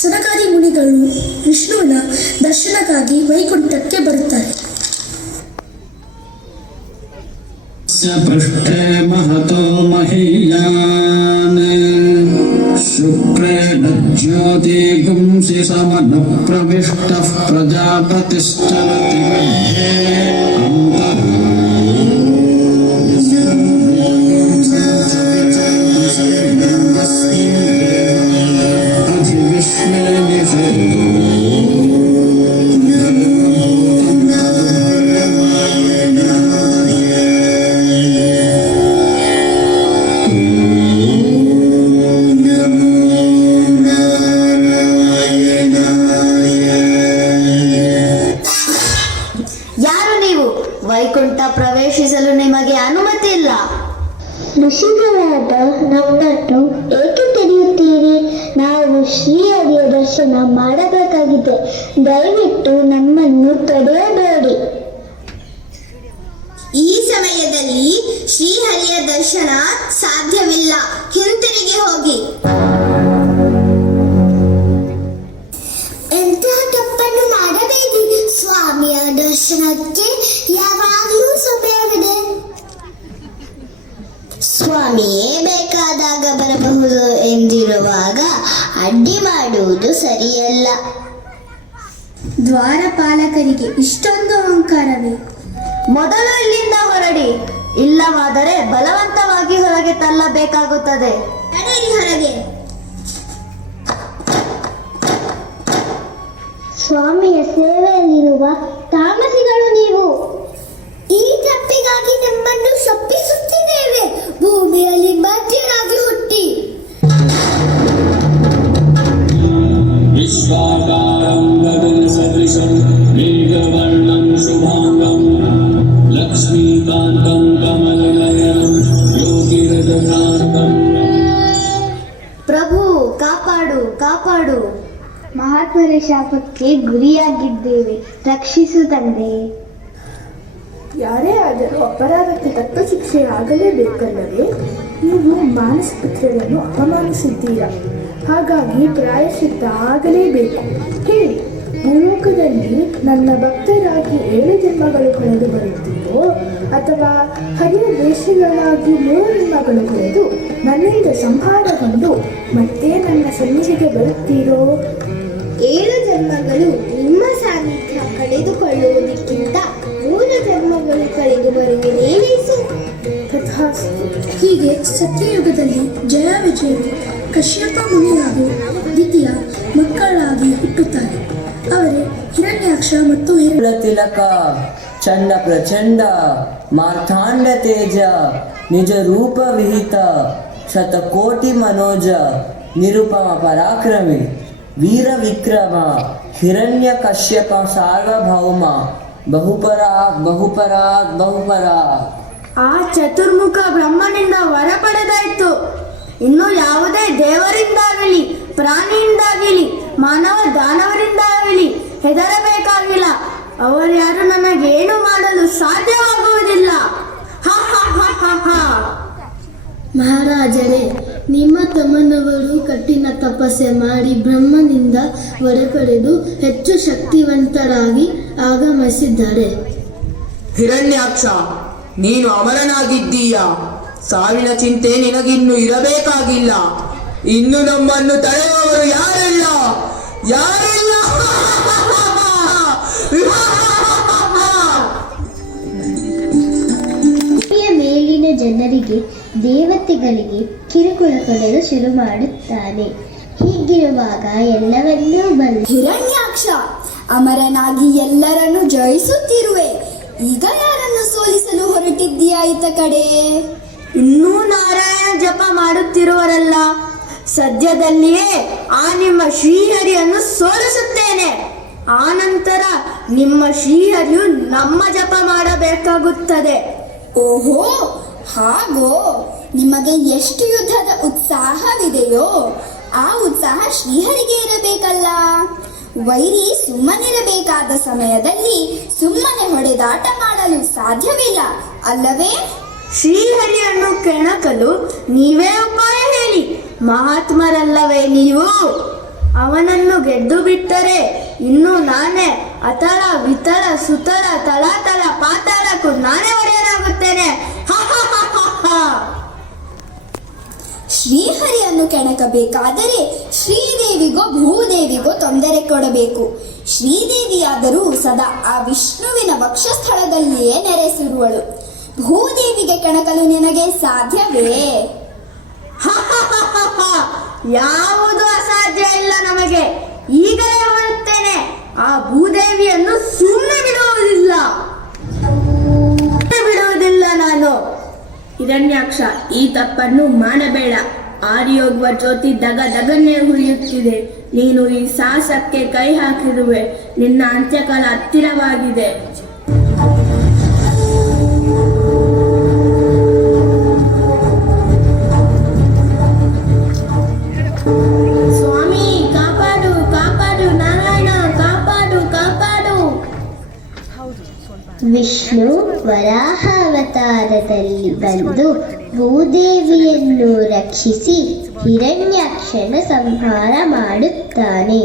ಸನಕಾದಿ ಮುನಿಗಳು ವಿಷ್ಣುವಿನ ದರ್ಶನಕ್ಕಾಗಿ ವೈಕುಂಠಕ್ಕೆ ಬರುತ್ತಾರೆ. ಪೃಷ್ಠೇ ಮಹತೋ ಮಹೀಯಾನ್ ಶುಕ್ರೇಣ ಜ್ಯೋತಿ ಗುಂಸಿ ಸಮನ ಪ್ರವಿಷ್ಟಃ ಪ್ರಜಾಪತಿಶ್ಚರತಿ ಮಧ್ಯೆ ವೈಕುಂಠ ಪ್ರವೇಶಿಸಲು ನಿಮಗೆ ಅನುಮತಿ ಇಲ್ಲ. ಋಷಿಗಳಾದ ನಮ್ಮನ್ನು ಏಕೆ ತಡೆಯುತ್ತೀರಿ? ನಾವು ಶ್ರೀಹರಿಯ ದರ್ಶನ ಮಾಡಬೇಕಾಗಿದೆ. ದಯವಿಟ್ಟು ನಮ್ಮನ್ನು ತಡೆಯಬೇಡಿ. ಈ ಸಮಯದಲ್ಲಿ ಶ್ರೀಹರಿಯ ದರ್ಶನ ಸಾಧ್ಯವಿಲ್ಲ. ಹಿಂತಿರುಗಿ ಹೋಗಿ. ಎಂತಹ ತಪ್ಪನ್ನು ಮಾಡಬೇಡಿ. ಸ್ವಾಮಿಯ ದರ್ಶನಕ್ಕೆ ಯಾವಾಗಲೂ ಸಮಯವಿದೆ. ಸ್ವಾಮಿಯೇ ಬೇಕಾದಾಗ ಬರಬಹುದು ಎಂದಿರುವಾಗ ಅಡ್ಡಿ ಮಾಡುವುದು ಸರಿಯಲ್ಲ. ದ್ವಾರಪಾಲಕರಿಗೆ ಇಷ್ಟೊಂದು ಅಹಂಕಾರವೇ? ಮೊದಲು ಇಲ್ಲಿಂದ ಹೊರಡಿ, ಇಲ್ಲವಾದರೆ ಬಲವಂತವಾಗಿ ಹೊರಗೆ ತಳ್ಳಬೇಕಾಗುತ್ತದೆ. ನಡೆಯಿರಿ ಹೊರಗೆ. ಸ್ವಾಮಿಯ ಸೇವೆಯಲ್ಲಿರುವ ತಾಮಸಿಗಳು ನೀವು. ಈ ತಪ್ಪಿಗಾಗಿ ನಮ್ಮನ್ನು ಶಪಿಸುತ್ತಿದ್ದೇವೆ. ಭೂಮಿಯಲ್ಲಿ ಮಧ್ಯರಾಗಿ ಹುಟ್ಟಿ ವಿಶ್ವಾಕಾರಂ ಗಗನ ಸದೃಶಂ ಮೇಘವರ್ಣಂ ಶುಭಾಂಗಂ ಲಕ್ಷ್ಮೀಕಾಂತಂ ಕಮಲನಯನಂ ಯೋಗಿರಜಕಾಂತಂ. ಪ್ರಭು ಕಾಪಾಡು ಕಾಪಾಡು. ಮಹಾತ್ಮರ ಶಾಪಕ್ಕೆ ಗುರಿಯಾಗಿದ್ದೇವೆ. ರಕ್ಷಿಸು ತಂದೆ. ಯಾರೇ ಆದರೂ ಅಪರಾಧಕ್ಕೆ ತಕ್ಕ ಶಿಕ್ಷೆ ಆಗಲೇಬೇಕಲ್ಲವೇ? ನೀವು ಮಾನಸ ಪುತ್ರರನ್ನು ಅಪಮಾನಿಸಿದ್ದೀರಾ, ಹಾಗಾಗಿ ಪ್ರಾಯಶ್ಚಿತ್ತ ಆಗಲೇಬೇಕು. ಹೇಳಿ, ಭೂಲೋಕದಲ್ಲಿ ನನ್ನ ಭಕ್ತರಾಗಿ 7 ಜನ್ಮಗಳು ಕಳೆದು ಬರುತ್ತೀರೋ ಅಥವಾ ಹರಿಯ ದೇಶಗಳಾಗಿ 3 ಜನ್ಮಗಳು ಕಳೆದು ನನ್ನಿಂದ ಸಂಹಾರಗೊಂಡು ಮತ್ತೆ ನನ್ನ ಸನ್ನಿಧಿಗೆ ಬರುತ್ತೀರೋ? 7 ಜನ್ಮಗಳು ನಿಮ್ಮ ಸಾನ್ನಿಧ್ಯ ಕಳೆದುಕೊಳ್ಳುವುದಕ್ಕಿಂತ 3 ಜನ್ಮಗಳು ಕಳೆದು ಬರುವಿನೇನಿಸು. ತಥಾಸ್ತು. ಹೀಗೆ ಸತ್ಯಯುಗದಲ್ಲಿ ಜಯ ವಿಜಯರು ಕಶ್ಯಪ ಮುನಿಯಾಗಿ ದ್ವಿತೀಯ ಮಕ್ಕಳಾಗಿ ಹುಟ್ಟುತ್ತಾರೆ. ಅವರೇ ಹಿರಣ್ಯಾಕ್ಷ ಮತ್ತು ತಿಲಕ, ಚಂಡ ಪ್ರಚಂಡ, ಮಾರ್ಥಾಂಡ ತೇಜ, ನಿಜ ರೂಪ ವಿಹಿತ, ಶತಕೋಟಿ ಮನೋಜ, ನಿರುಪಮ ಪರಾಕ್ರಮಿ, ವೀರ ವಿಕ್ರಮ, ಹಿರಣ್ಯ ಕಶ್ಯಪ ಸಾರ್ವಭೌಮ, ಬಹುಪರ. ಆ ಚತುರ್ಮುಖ ಬ್ರಹ್ಮನಿಂದ ವರ ಪಡೆದಾಯ್ತು. ಇನ್ನು ಯಾವುದೇ ದೇವರಿಂದಾಗಲಿ ಪ್ರಾಣಿಯಿಂದಾಗಲಿ ಮಾನವ ದಾನವರಿಂದಾಗಲಿ ಹೆದರಬೇಕಾಗಿಲ್ಲ. ಅವರ್ಯಾರು ನನಗೇನು ಮಾಡಲು ಸಾಧ್ಯವಾಗುವುದಿಲ್ಲ. ಮಹಾರಾಜರೇ, ನಿಮ್ಮ ತಮ್ಮನವರು ಕಠಿಣ ತಪಸ್ಸೆ ಮಾಡಿ ಬ್ರಹ್ಮನಿಂದ ವರ ಪಡೆದು ಹೆಚ್ಚು ಶಕ್ತಿವಂತರಾಗಿ ಆಗಮಿಸಿದ್ದಾರೆ. ಹಿರಣ್ಯಾಕ್ಷ, ನೀನು ಅಮರನಾಗಿದ್ದೀಯ. ಸಾವಿನ ಚಿಂತೆ ನಿನಗಿನ್ನು ಇರಬೇಕಾಗಿಲ್ಲ. ಇನ್ನು ನಮ್ಮನ್ನು ತಡೆಯುವವರು ಯಾರಿಲ್ಲ. ಮೇಲಿನ ಜನರಿಗೆ ದೇವತೆಗಳಿಗೆ ಕಿರುಕುಳ ಕೊಡಲು ಶುರು ಮಾಡುತ್ತಾನೆ. ಹೀಗಿರುವಾಗ ಎಲ್ಲವನ್ನೂ ಬಲ್ಲ ಹಿರಣ್ಯಾಕ್ಷ, ಅಮರನಾಗಿ ಎಲ್ಲರನ್ನು ಜಯಿಸುತ್ತಿರುವೆ. ಈಗ ಯಾರನ್ನು ಸೋಲಿಸಲು ಹೊರಟಿದ್ದೀಯಾ ಈತ ಕಡೆ? ಇನ್ನೂ ನಾರಾಯಣ ಜಪ ಮಾಡುತ್ತಿರುವರಲ್ಲ. ಸದ್ಯದಲ್ಲಿಯೇ ಆ ನಿಮ್ಮ ಶ್ರೀಹರಿಯನ್ನು ಸೋಲಿಸುತ್ತೇನೆ. ಆ ನಂತರ ನಿಮ್ಮ ಶ್ರೀಹರಿಯು ನಮ್ಮ ಜಪ ಮಾಡಬೇಕಾಗುತ್ತದೆ. ಓಹೋ, ಹಾಗೋ? ನಿಮಗೆ ಎಷ್ಟು ಯುದ್ಧದ ಉತ್ಸಾಹವಿದೆಯೋ ಆ ಉತ್ಸಾಹ ಶ್ರೀಹರಿಗೆ ಇರಬೇಕಲ್ಲ. ವೈರಿ ಸುಮ್ಮನಿರಬೇಕಾದ ಸಮಯದಲ್ಲಿ ಸುಮ್ಮನೆ ಹೊಡೆದಾಟ ಮಾಡಲು ಸಾಧ್ಯವಿಲ್ಲ ಅಲ್ಲವೇ? ಅವನನ್ನು ಗೆದ್ದು ಬಿಟ್ಟರೆ ಇನ್ನು ನಾನೇ ಅತಳ ವಿತಳ ಸುತಳ ತಳಾತಳ ಪಾತಾಳಕ್ಕೂ ನಾನೇ ಒಡೆಯನಾಗುತ್ತೇನೆ. ಶ್ರೀಹರಿಯನ್ನು ಕೆಣಕಬೇಕಾದರೆ ಶ್ರೀದೇವಿಗೋ ಭೂದೇವಿಗೋ ತೊಂದರೆ ಕೊಡಬೇಕು. ಶ್ರೀದೇವಿಯಾದರೂ ಸದಾ ಆ ವಿಷ್ಣುವಿನ ವಕ್ಷಸ್ಥಳದಲ್ಲಿಯೇ ನೆರೆಸಿರುವಳು. ಭೂದೇವಿಗೆ ಕೆಣಕಲು ನಿನಗೆ ಸಾಧ್ಯವೇ? ಯಾವುದು ಅಸಾಧ್ಯ ಇಲ್ಲ ನಮಗೆ. ಈಗಲೇ ಹೊರಡುತ್ತೇನೆ. ಆ ಭೂದೇವಿಯನ್ನು ಸುಮ್ಮನೆ ಬಿಡುವುದಿಲ್ಲ ನಾನು. ಹಿರಣ್ಯಾಕ್ಷ, ಈ ತಪ್ಪನ್ನು ಮಾಡಬೇಡ. ಆರಿಯೋಗುವ ಜ್ಯೋತಿ ದಗದಗನ್ನೇ ಹುರಿಯುತ್ತಿದೆ. ನೀನು ಈ ಸಾಹಸಕ್ಕೆ ಕೈ ಹಾಕಿರುವೆ. ನಿನ್ನ ಅಂತ್ಯಕಾಲ ಹತ್ತಿರವಾಗಿದೆ. ಸ್ವಾಮಿ, ಕಾಪಾಡು ಕಾಪಾಡು, ನಾರಾಯಣ ಕಾಪಾಡು ಕಾಪಾಡು. ವಿಷ್ಣು ವರಾಹಾವತಾರದಲ್ಲಿ ಬಂದು ಭೂದೇವಿಯನ್ನು ರಕ್ಷಿಸಿ ಹಿರಣ್ಯಾಕ್ಷನ ಸಂಹಾರ ಮಾಡುತ್ತಾನೆ.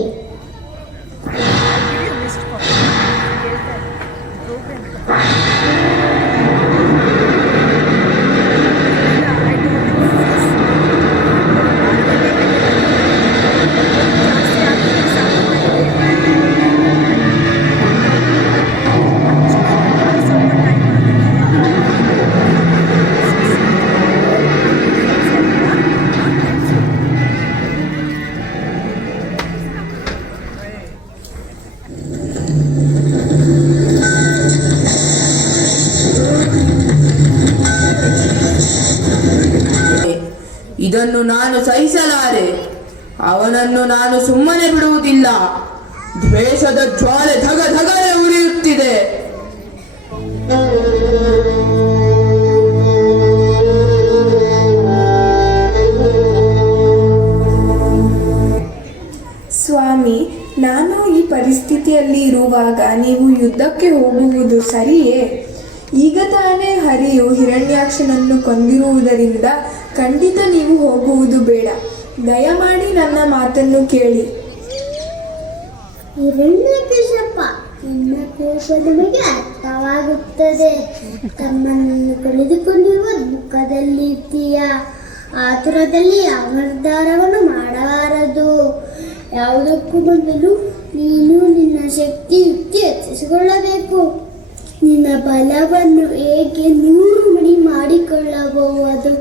ಇದನ್ನು ನಾನು ಸಹಿಸಲಾರೆ. ಅವನನ್ನು ನಾನು ಸುಮ್ಮನೆ ಬಿಡುವುದಿಲ್ಲ. ದ್ವೇಷದ ಜ್ವಾಲೆ ಧಗ ಧಗನೆ ಉರಿಯುತ್ತಿದೆ. ಸ್ವಾಮಿ, ನಾನು ಈ ಪರಿಸ್ಥಿತಿಯಲ್ಲಿ ಇರುವಾಗ ನೀವು ಯುದ್ಧಕ್ಕೆ ಹೋಗುವುದು ಸರಿಯೇ? ಈಗ ತಾನೇ ಹರಿಯು ಹಿರಣ್ಯಾಕ್ಷನನ್ನು ಕೊಂದಿರುವುದರಿಂದ ಖಂಡಿತ ನೀವು ಹೋಗುವುದು ಬೇಡ. ದಯಮಾಡಿ ನನ್ನ ಮಾತನ್ನು ಕೇಳಿ. ಹಿರಣ್ಯಕಶಿಪ, ನಿನ್ನ ಕೋಪ ನಮಗೆ ಅರ್ಥವಾಗುತ್ತದೆ. ತಮ್ಮನ್ನು ಕಳೆದುಕೊಂಡಿರುವ ದುಃಖದಲ್ಲಿರ್ತೀಯ. ಆತುರದಲ್ಲಿ ನಿರ್ಧಾರವನ್ನು ಮಾಡಬಾರದು. ಯಾವುದಕ್ಕೂ ಮೊದಲು ನೀನು ನಿನ್ನ ಶಕ್ತಿ ಯುಕ್ತಿ ಹೆಚ್ಚಿಸಿಕೊಳ್ಳಬೇಕು. ನಿನ್ನ ಬಲವನ್ನು ಹೇಗೆ 100 ಮಡಿ ಮಾಡಿಕೊಳ್ಳಬಹುದು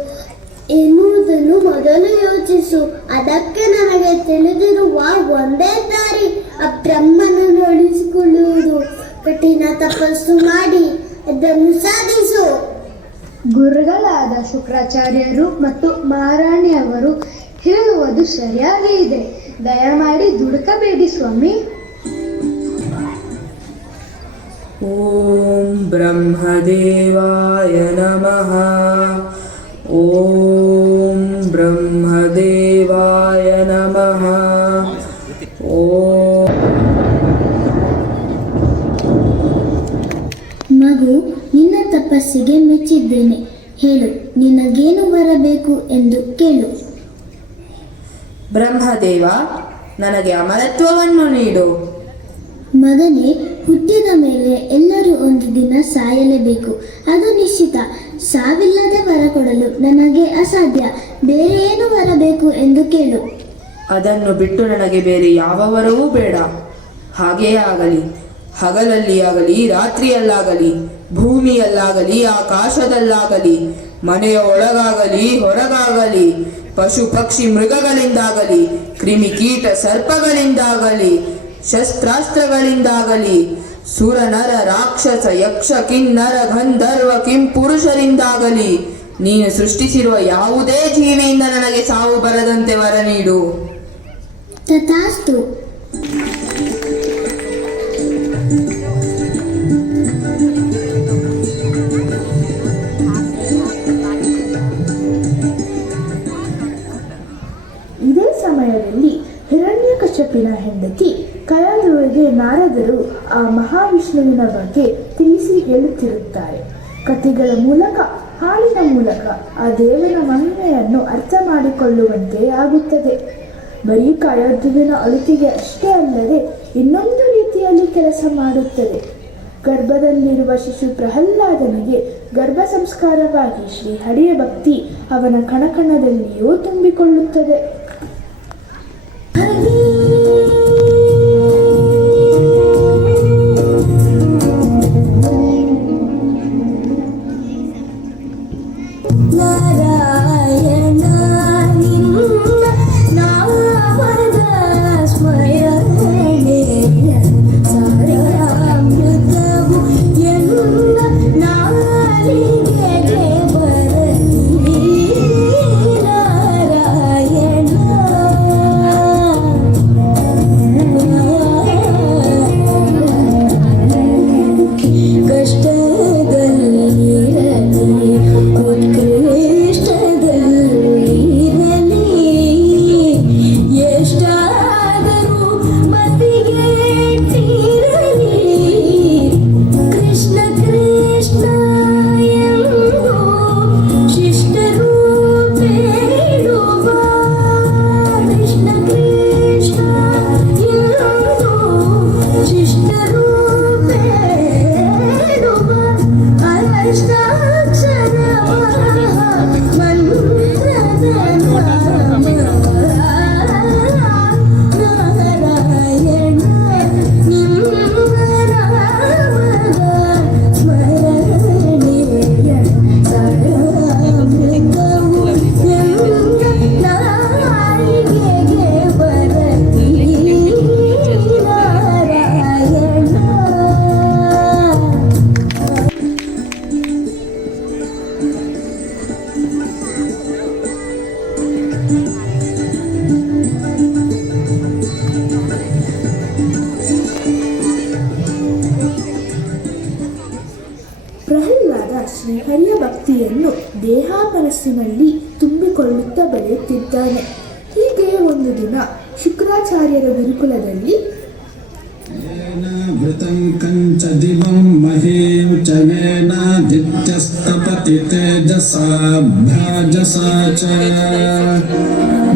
ಎನ್ನುವುದನ್ನು ಮೊದಲು ಯೋಚಿಸು. ಅದಕ್ಕೆ ನನಗೆ ತಿಳಿದಿರುವ ಒಂದೇ ದಾರಿ ಆ ಬ್ರಹ್ಮನನ್ನು ಉಳಿಸಿಕೊಳ್ಳುವುದು. ಕಠಿಣ ತಪಸ್ಸು ಮಾಡಿ ಅದನ್ನು ಸಾಧಿಸು. ಗುರುಗಳಾದ ಶುಕ್ರಾಚಾರ್ಯರು ಮತ್ತು ಮಹಾರಾಣಿಯವರು ಹೇಳುವುದು ಸರಿಯಾಗಿ ಇದೆ. ದಯಮಾಡಿ ದುಡುಕಬೇಡಿ ಸ್ವಾಮಿ. ಓಂ ಬ್ರಹ್ಮದೇವಾಯ ನಮಃ. ಓಂ ಬ್ರಹ್ಮದೇವಾಯ ನಮಃ. ಓಂ. ಮಗು, ನಿನ್ನ ತಪಸ್ಸಿಗೆ ಮೆಚ್ಚಿದ್ದೇನೆ. ಹೇಳು, ನಿನಗೇನು ಬರಬೇಕು ಎಂದು ಕೇಳು. ಬ್ರಹ್ಮದೇವ, ನನಗೆ ಅಮರತ್ವವನ್ನು ನೀಡು. ಮಗನೇ, ಹುಟ್ಟಿದ ಮೇಲೆ ಎಲ್ಲರೂ ಒಂದು ದಿನ ಸಾಯಲೇಬೇಕು. ಅದು ನಿಶ್ಚಿತ. ಸಾವಿಲ್ಲದೆ ವರ ಕೊಡಲು ನನಗೆ ಅಸಾಧ್ಯ. ಬೇರೆ ಏನು ಬರಬೇಕು ಎಂದು ಕೇಳು. ಅದನ್ನು ಬಿಟ್ಟು ನನಗೆ ಬೇರೆ ಯಾವ ವರವೂ ಬೇಡ. ಹಾಗೆಯೇ ಆಗಲಿ. ಹಗಲಲ್ಲಿ ಆಗಲಿ, ರಾತ್ರಿಯಲ್ಲಾಗಲಿ, ಭೂಮಿಯಲ್ಲಾಗಲಿ, ಆಕಾಶದಲ್ಲಾಗಲಿ, ಮನೆಯ ಒಳಗಾಗಲಿ ಹೊರಗಾಗಲಿ, ಪಶು ಪಕ್ಷಿ ಮೃಗಗಳಿಂದಾಗಲಿ, ಕ್ರಿಮಿ ಕೀಟ ಸರ್ಪಗಳಿಂದಾಗಲಿ, ಶಸ್ತ್ರಾಸ್ತ್ರಗಳಿಂದಾಗಲಿ, ಸುರ ನರ ರಾಕ್ಷಸ ಯಕ್ಷ ಕಿನ್ನರ ಗಂಧರ್ವ ಕಿಂಪುರುಷರಿಂದಾಗಲಿ ನೀನು ಸೃಷ್ಟಿಸಿರುವ ಯಾವುದೇ ಜೀವಿಯಿಂದ ನನಗೆ ಸಾವು ಬರದಂತೆ ವರ ನೀಡು. ತಥಾಸ್ತು. ಇದೇ ಸಮಯದಲ್ಲಿ ಹಿರಣ್ಯಕಶಿಪನ ಹೆಂಡತಿ ಕಯಾದುವಿಗೆ ನಾರದರು ಆ ಮಹಾವಿಷ್ಣುವಿನ ಬಗ್ಗೆ ತಿಳಿಸಿ ಹೇಳುತ್ತಿರುತ್ತಾರೆ. ಕಥೆಗಳ ಮೂಲಕ, ಹಾಡಿನ ಮೂಲಕ ಆ ದೇವರ ಮಹಿಮೆಯನ್ನು ಅರ್ಥ ಮಾಡಿಕೊಳ್ಳುವಂತೆ ಆಗುತ್ತದೆ. ಬರೀ ಕಾಯೋದುವಿನ ಅಳುತಿಗೆ ಅಷ್ಟೇ ಅಲ್ಲದೆ ಇನ್ನೊಂದು ರೀತಿಯಲ್ಲಿ ಕೆಲಸ ಮಾಡುತ್ತದೆ. ಗರ್ಭದಲ್ಲಿರುವ ಶಿಶು ಪ್ರಹ್ಲಾದನಿಗೆ ಗರ್ಭ ಸಂಸ್ಕಾರವಾಗಿ ಶ್ರೀಹರಿಯ ಭಕ್ತಿ ಅವನ ಕಣಕಣದಲ್ಲಿಯೂ ತುಂಬಿಕೊಳ್ಳುತ್ತದೆ. ಪ್ರಹ್ಲಾದ ಶ್ರೀಹರಿಯ ಭಕ್ತಿಯನ್ನು ದೇಹ ಮನಸ್ಸಿನಲ್ಲಿ ತುಂಬಿಕೊಳ್ಳುತ್ತಾ ಬೆಳೆಯುತ್ತಿದ್ದಾನೆ. ಹೀಗೆ ಒಂದು ದಿನ ಶುಕ್ರಾಚಾರ್ಯರ ಗುರುಕುಲದಲ್ಲಿ ವೃತಂ ಕಂಚ ದಿವಂ ಮಹೀಂ ಚ ಯೇನಾದಿತ್ಯಸ್ತಪತಿ ತೇಜಸಾಭ್ಯಾಜಸಾ ಚ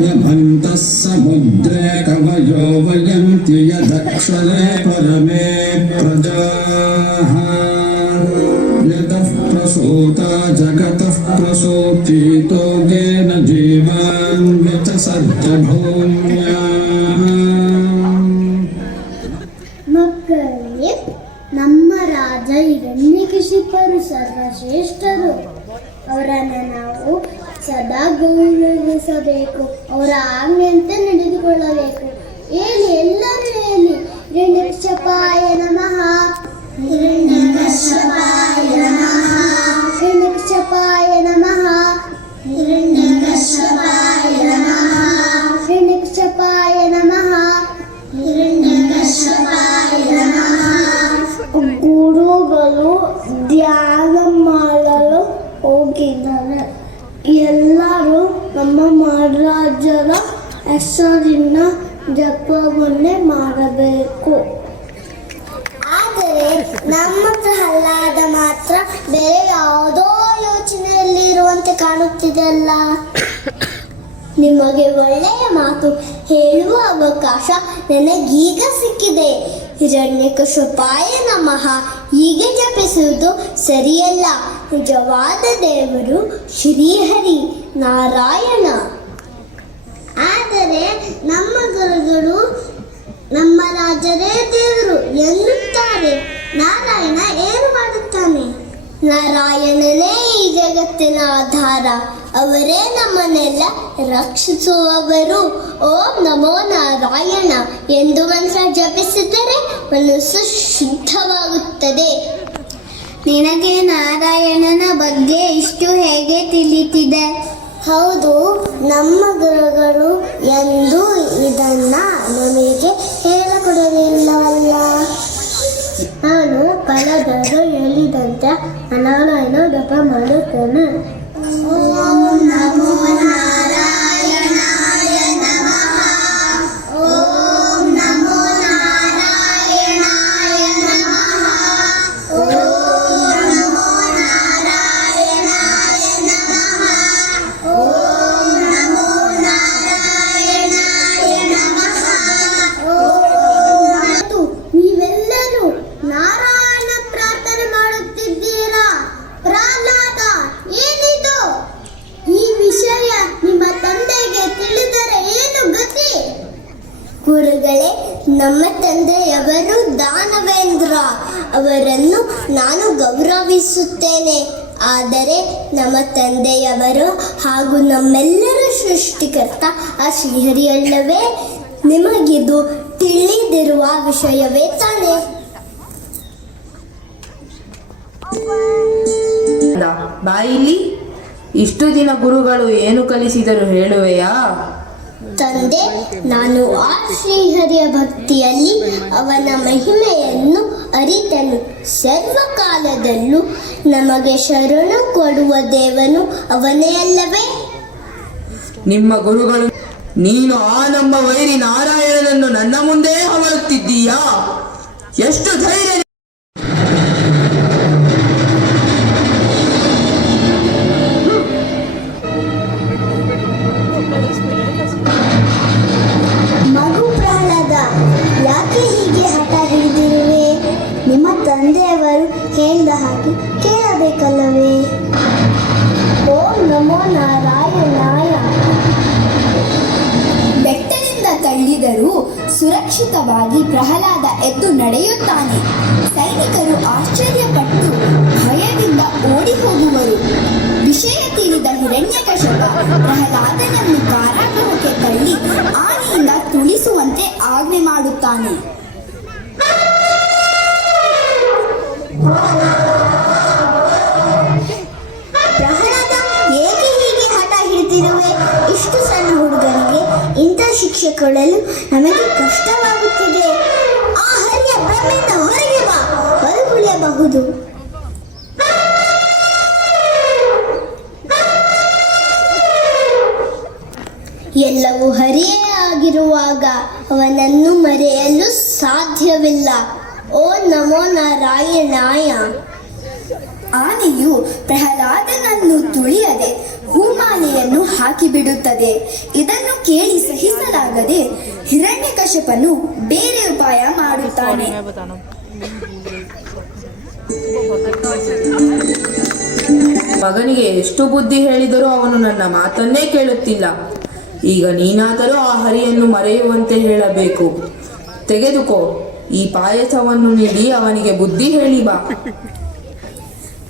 ಯಭಂತಃ ಸಮುದ್ರೇ ಕವಯೋ ವಯಂತಿ ಯದಕ್ಷರೇ ಪರಮೇ ಪ್ರಜಾಃ ಯತಃ ಪ್ರಸೂತ ಜಗತಃ ಪ್ರಸೂತಿತೋ ಗೇನ ಜೀವಾನ್ ವ್ಯಚಸರ್ಜ ಭೂಮ್ಯಾಃ. ಮಕ್ಕಳೇ, ನಮ್ಮ ರಾಜ ಹಿರಣ್ಯಕಶಿಪರು ಸರ್ವಶ್ರೇಷ್ಠರು. ಅವರನ್ನು ನಾವು ಸದಾ ಗೌರವಿಸಬೇಕು, ಅವರ ಆಜ್ಞೆಯಂತೆ ನಡೆದುಕೊಳ್ಳಬೇಕು. ಹೇಳಿ, ಎಲ್ಲರೂ ಹೇಳಿ. ಹಿರಣ್ಯಕಶಪಾಯ ನಮಃ, ಹಿರಣ್ಯಕಶಪಾಯ ನಮಃ, ಹಿರಣ್ಯಕಶಪಾಯ ನಮಃ, ಹಿರಣ್ಯಕಶಪಾಯ ನಮಃ, ಹಿರಣ್ಯಕಶಪಾಯ ನಮಃ, ಹಿರಣ್ಯಕಶಪಾಯ ನಮಃ. ಗುರುಗಳು ಧ್ಯಾನ ಮಾಡಲು ಹೋಗಿದ್ದಾರೆ. ಎಲ್ಲರೂ ನಮ್ಮ ಮಹಾರಾಜರ ಹೆಸರಿನ ಜಪವನ್ನೇ ಮಾಡಬೇಕು. ಆದರೆ ನಮ್ಮ ಪ್ರಹ್ಲಾದ ಮಾತ್ರ ಬೇರೆ ಯಾವುದೋ ಯೋಚನೆಯಲ್ಲಿರುವಂತೆ ಕಾಣುತ್ತಿದೆಯಲ್ಲ. ನಿಮಗೆ ಒಳ್ಳೆಯ ಮಾತು ಹೇಳುವ ಅವಕಾಶ ನನಗೀಗ ಸಿಕ್ಕಿದೆ. ಹಿರಣ್ಯಕಶಪಾಯ ನಮಃ ಹೀಗೆ ಜಪಿಸುವುದು ಸರಿಯಲ್ಲ. ನಿಜವಾದ ದೇವರು ಶ್ರೀಹರಿ ನಾರಾಯಣ. ಆದರೆ ನಮ್ಮ ಗುರುಗಳು ನಮ್ಮ ರಾಜರೇ ದೇವರು ಎನ್ನುತ್ತಾರೆ. ನಾರಾಯಣ ಏನು ಮಾಡುತ್ತಾನೆ? ನಾರಾಯಣನೇ ಈ ಜಗತ್ತಿನ ಆಧಾರ. ಅವರೇ ನಮ್ಮನ್ನೆಲ್ಲ ರಕ್ಷಿಸುವವರು. ಓಂ ನಮೋ ನಾರಾಯಣ ಎಂದು ಮಂತ್ರ ಜಪಿಸಿದರೆ ಮನಸ್ಸು ಶುದ್ಧವಾಗುತ್ತದೆ. ನಿನಗೆ ನಾರಾಯಣನ ಬಗ್ಗೆ ಇಷ್ಟು ಹೇಗೆ ತಿಳಿದಿದೆ? ಹೌದು, ನಮ್ಮ ಗುರುಗಳು ಎಂದು ಇದನ್ನ ನಮಗೆ ಹೇಳಿಕೊಡಲಿಲ್ಲವಲ್ಲ. ನಾನು ಕಳೆದರು ಹೇಳಿದಂತೆ ನಾರಾಯಣ ಜಪ ಮಾಡುತ್ತೇನೆ. ಓಂ ನಮೋ ನಾರಾಯಣಾಯ ನಮಃ. ಓಂ ನಮೋ ನಾರಾಯಣಾಯ ನಮಃ. ಓಂ ನಮೋ ನಾರಾಯಣಾಯ ನಮಃ. ಓಂ ನಮೋ ನಾರಾಯಣಾಯ ಮಾನವೇಂದ್ರ ಅವರನ್ನು ನಾನು ಗೌರವಿಸುತ್ತೇನೆ. ಆದರೆ ನಮ್ಮ ತಂದೆಯವರು ಹಾಗೂ ನಮ್ಮೆಲ್ಲರ ಸೃಷ್ಟಿಕರ್ತ ಆ ಶ್ರೀಹರಿಯಲ್ಲವೇ? ನಿಮಗಿದು ತಿಳಿದಿರುವ ವಿಷಯವೇ ತಾನೇ? ಬಾಯಿಲಿ ಇಷ್ಟು ದಿನ ಗುರುಗಳು ಏನು ಕಲಿಸಿದರು ಹೇಳುವೆಯಾ? ತಂದೆ, ನಾನು ಆ ಶ್ರೀಹರಿಯ ಭಕ್ತಿಯಲ್ಲಿ ಅವನ ಮಹಿಮೆಯನ್ನು ಅರಿತನು. ಸರ್ವಕಾಲದಲ್ಲೂ ನಮಗೆ ಶರಣು ಕೊಡುವ ದೇವನು ಅವನೇ ಅಲ್ಲವೇ? ನಿಮ್ಮ ಗುರುಗಳು ನೀನು ಆ ನಮ್ಮ ವೈರಿ ನಾರಾಯಣನನ್ನು ನನ್ನ ಮುಂದೆ ಹೊಗಳುತ್ತಿದ್ದೀಯಾ? ಎಷ್ಟು ಧೈರ್ಯ! ಮಗು ಪ್ರಹ್ಲಾದ, ಯಾಕೆ ಹೀಗೆ ಹಠ ಹಿಡಿದಿರುವೆ? ನಿಮ್ಮ ತಂದೆಯವರು ಹೇಳಿದ ಹಾಗೆ ಕೇಳಬೇಕಲ್ಲವೇ? ಓಂ ನಮೋ ನಾರಾಯಣಾಯ. ಬೆಟ್ಟದಿಂದ ತಳ್ಳಿದರೂ ಸುರಕ್ಷಿತವಾಗಿ ಪ್ರಹ್ಲಾದ ಎದ್ದು ನಡೆಯುತ್ತಾನೆ. ಸೈನಿಕರು ಆಶ್ಚರ್ಯಪಟ್ಟು ಭಯದಿಂದ ಓಡಿ ಹೋಗುವರು. ವಿಷಯ ತಿಳಿದ ಹಿರಣ್ಯಕಶಿಪ ಪ್ರಹ್ಲಾದನನ್ನು ಕಾರಾಗೃಹಕ್ಕೆ ತಳ್ಳಿ ಆನೆಯಿಂದ ತುಳಿಸುವಂತೆ ಆಜ್ಞೆ ಮಾಡುತ್ತಾನೆ. ಪ್ರಹ್ಲಾದ, ಏಕೆ ಹೀಗೆ ಹಠ ಹಿಡಿದಿರುವೆ? ಇಷ್ಟು ಸಣ್ಣ ಹುಡುಗನಿಗೆ ಇಂಥ ಶಿಕ್ಷೆ ಕೊಡಲು ನಮಗೆ ಕಷ್ಟವಾಗುತ್ತಿದೆ. ಆ ಹರಿಯ ಭ್ರಮೆಯಿಂದ ಹೊರಗೆ ಬಾ, ಹೊರಗುಳಿಯಬಹುದು. ಎಲ್ಲವೂ ಹರಿಯೇ ಆಗಿರುವಾಗ ಅವನನ್ನು ಮರೆಯಲು ಸಾಧ್ಯವಿಲ್ಲ. ಓ ನಮೋ ನಾರಾಯಣಾಯ. ಆನೆಯು ಪ್ರಹ್ಲಾದನನ್ನು ತುಳಿಯದೆ ಹೂಮಾಲೆಯನ್ನು ಹಾಕಿಬಿಡುತ್ತದೆ. ಇದನ್ನು ಕೇಳಿ ಸಹಿಸಲಾಗದೆ ಹಿರಣ್ಯಕಶಿಪನು ಬೇರೆ ಉಪಾಯ ಮಾಡುತ್ತಾನೆ. ಮಗನಿಗೆ ಎಷ್ಟು ಬುದ್ಧಿ ಹೇಳಿದರೂ ಅವನು ನನ್ನ ಮಾತನ್ನೇ ಕೇಳುತ್ತಿಲ್ಲ. ಈಗ ನೀನಾದರೂ ಆ ಹರಿಯನ್ನು ಮರೆಯುವಂತೆ ಹೇಳಬೇಕು. ತೆಗೆದುಕೋ, ಈ ಪಾಯಸವನ್ನು ನೀಡಿ ಅವನಿಗೆ ಬುದ್ಧಿ ಹೇಳಿ ಬಾ.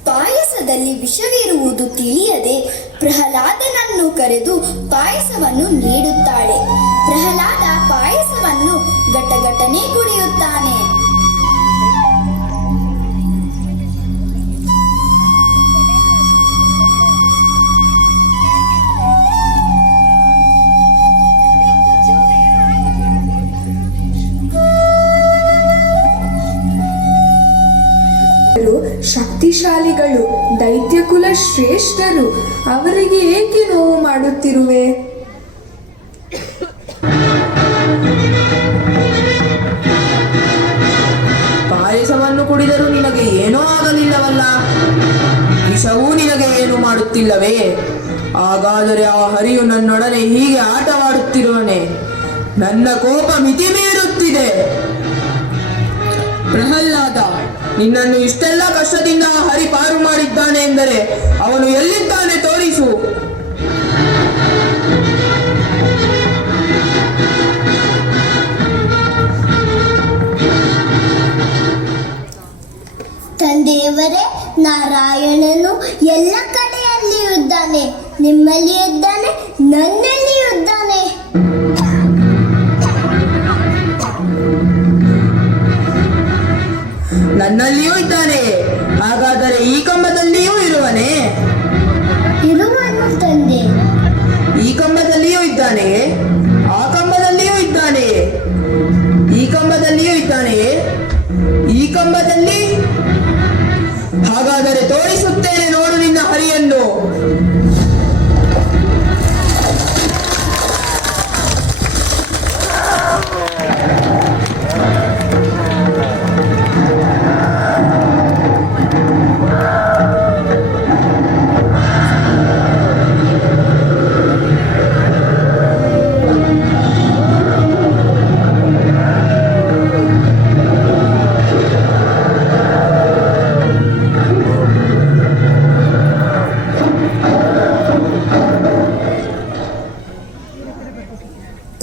ಪಾಯಸದಲ್ಲಿ ವಿಷವಿರುವುದು ತಿಳಿಯದೆ ಪ್ರಹ್ಲಾದನನ್ನು ಕರೆದು ಪಾಯಸವನ್ನು ನೀಡುತ್ತಾಳೆ. ಪ್ರಹ್ಲಾದ ಪಾಯಸವನ್ನು ಗಟಗಟನೆ ಕುಡಿಯುತ್ತಾನೆ. ಶಕ್ತಿಶಾಲಿಗಳು, ದೈತ್ಯಕುಲ ಶ್ರೇಷ್ಠರು, ಅವರಿಗೆ ಏಕೆ ನೋವು ಮಾಡುತ್ತಿರುವೆ? ಪಾಯಸವನ್ನು ಕುಡಿದರೂ ನಿನಗೆ ಏನೂ ಆಗಲಿಲ್ಲವಲ್ಲ? ವಿಷವೂ ನಿನಗೆ ಏನು ಮಾಡುತ್ತಿಲ್ಲವೇ? ಹಾಗಾದರೆ ಆ ಹರಿಯು ನನ್ನೊಡನೆ ಹೀಗೆ ಆಟವಾಡುತ್ತಿರುವನೆ. ನನ್ನ ಕೋಪ ಮಿತಿ ಮೀರುತ್ತಿದೆ. ಪ್ರಹ್ಲಾದ, ನಿನ್ನನ್ನು ಇಷ್ಟೆಲ್ಲ ಕಷ್ಟದಿಂದ ಆ ಹರಿ ಪಾರು ಮಾಡಿದ್ದಾನೆ ಎಂದರೆ ಅವನು ಎಲ್ಲಿದ್ದಾನೆ ತೋರಿಸು. ತಂದೆಯವರೇ, ನಾರಾಯಣನು ಎಲ್ಲ ಕಡೆಯಲ್ಲಿಯೂ ಇದ್ದಾನೆ. ನಿಮ್ಮಲ್ಲಿಯೂ ಇದ್ದಾನೆ, ನನ್ನಲ್ಲಿಯೂ ಇದ್ದಾನೆ. ನನ್ನಲ್ಲಿಯೂ ಇದ್ದಾನೆ. ಹಾಗಾದರೆ ಈ ಕಂಬದಲ್ಲಿಯೂ ಇರುವನೇ? ಇರುವನು ತಂದೆ. ಈ ಕಂಬದಲ್ಲಿಯೂ ಇದ್ದಾನೆಯೇ? ಆ ಕಂಬದಲ್ಲಿಯೂ ಇದ್ದಾನೆಯೇ? ಈ ಕಂಬದಲ್ಲಿಯೂ ಇದ್ದಾನೆಯೇ? ಈ ಕಂಬದಲ್ಲಿ? ಹಾಗಾದರೆ ತೋರಿಸುತ್ತೇನೆ ನೋಡು ನಿನ್ನ ಹರಿಯನ್ನು.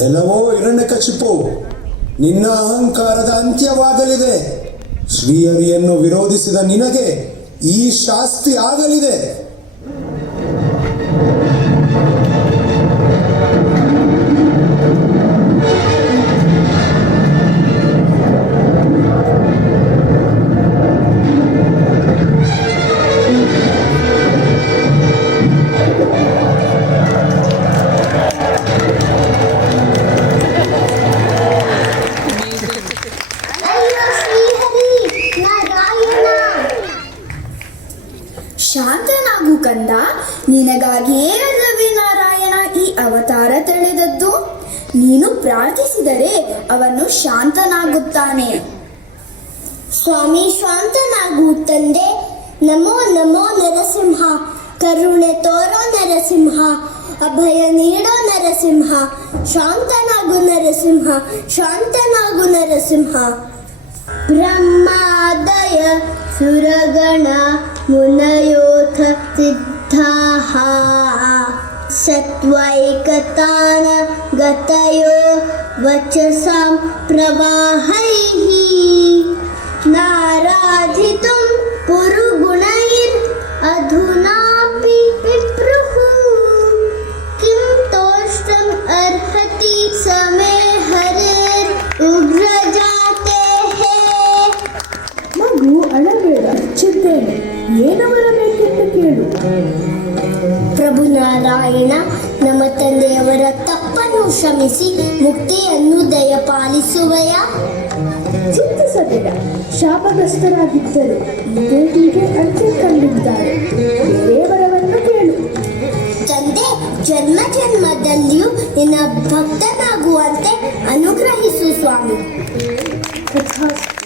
ಎಲ್ಲವೋ ಹಿರಣ್ಯಕಶಿಪು, ನಿನ್ನ ಅಹಂಕಾರದ ಅಂತ್ಯವಾಗಲಿದೆ. ಶ್ರೀಹರಿಯನ್ನು ವಿರೋಧಿಸಿದ ನಿನಗೆ ಈ ಶಾಸ್ತಿ ಆಗಲಿದೆ. ಅಯ್ಯೋ ಶ್ರೀಹರಿ ನಾರಾಯಣ. ಶಾಂತನಾಗು ಕಂದ, ನಿನಗಾಗಿಯೇ ಅಲ್ಲವೇ ನಾರಾಯಣ ಈ ಅವತಾರ ತಳೆದದ್ದು. ನೀನು ಪ್ರಾರ್ಥಿಸಿದರೆ ಅವನು ಶಾಂತನಾಗುತ್ತಾನೆ. ಸ್ವಾಮಿ ಶಾಂತನಾಗು ತಂದೆ. ನಮೋ ನಮೋ ನರಸಿಂಹ. ಕರುಣೆ ತೋರೋ ನರಸಿಂಹ. ಅಭಯ ನೀಡೋ ನರಸಿಂಹ. ಶಾಂತನಾಗು ನರಸಿಂಹ. ಶಾಂತನಾಗು ನರಸಿಂಹ. ಬ್ರಹ್ಮಾದಯ ಸುರಗಣ ಮುನಯೋಥ ಸಿದ್ಧಾಃ ಸತ್ವೈಕತಾನ ಗತಯೋ ವಚಸಾಂ ಪ್ರವಾಹೈಃ ನಾರಾಧಿತುಂ ಪುರುಗುಣೈರ್ ಅಧುನಾಪಿ ವಿಪ್ರುಃ ಕಿಂ ತೋಷ್ಟಂ ಅರ್ಹತಿ ಸಮೇ ಹರೇರ್ ಉಗ್ರಜಾತೇಃ. ಮಗು ಅಳಬೇಡ, ಚಿದ್ದೇನೆ. ಏನು ಬರಬೇಕೆಂದು ಕೇಳು. ಪ್ರಭು ನಾರಾಯಣ, ನಮ್ಮ ತಂದೆಯವರ ತಪ್ಪನ್ನು ಕ್ಷಮಿಸಿ ಮುಕ್ತಿಯನ್ನು ದಯಪಾಲಿಸುವೆಯ. ಚಿಂತಿಸಬೇಡ, ಶಾಪಗ್ರಸ್ತರಾಗಿದ್ದರು ದೇವಿಗೆ ಅಂಚೆ ಕಂಡಿದ್ದಾರೆ. ದೇವರವನ್ನು ಕೇಳು. ತಂದೆ, ಜನ್ಮ ಜನ್ಮದಲ್ಲಿಯೂ ನಿನ್ನ ಭಕ್ತನಾಗುವಂತೆ ಅನುಗ್ರಹಿಸು ಸ್ವಾಮಿ. ತಥಾಸ್ತು.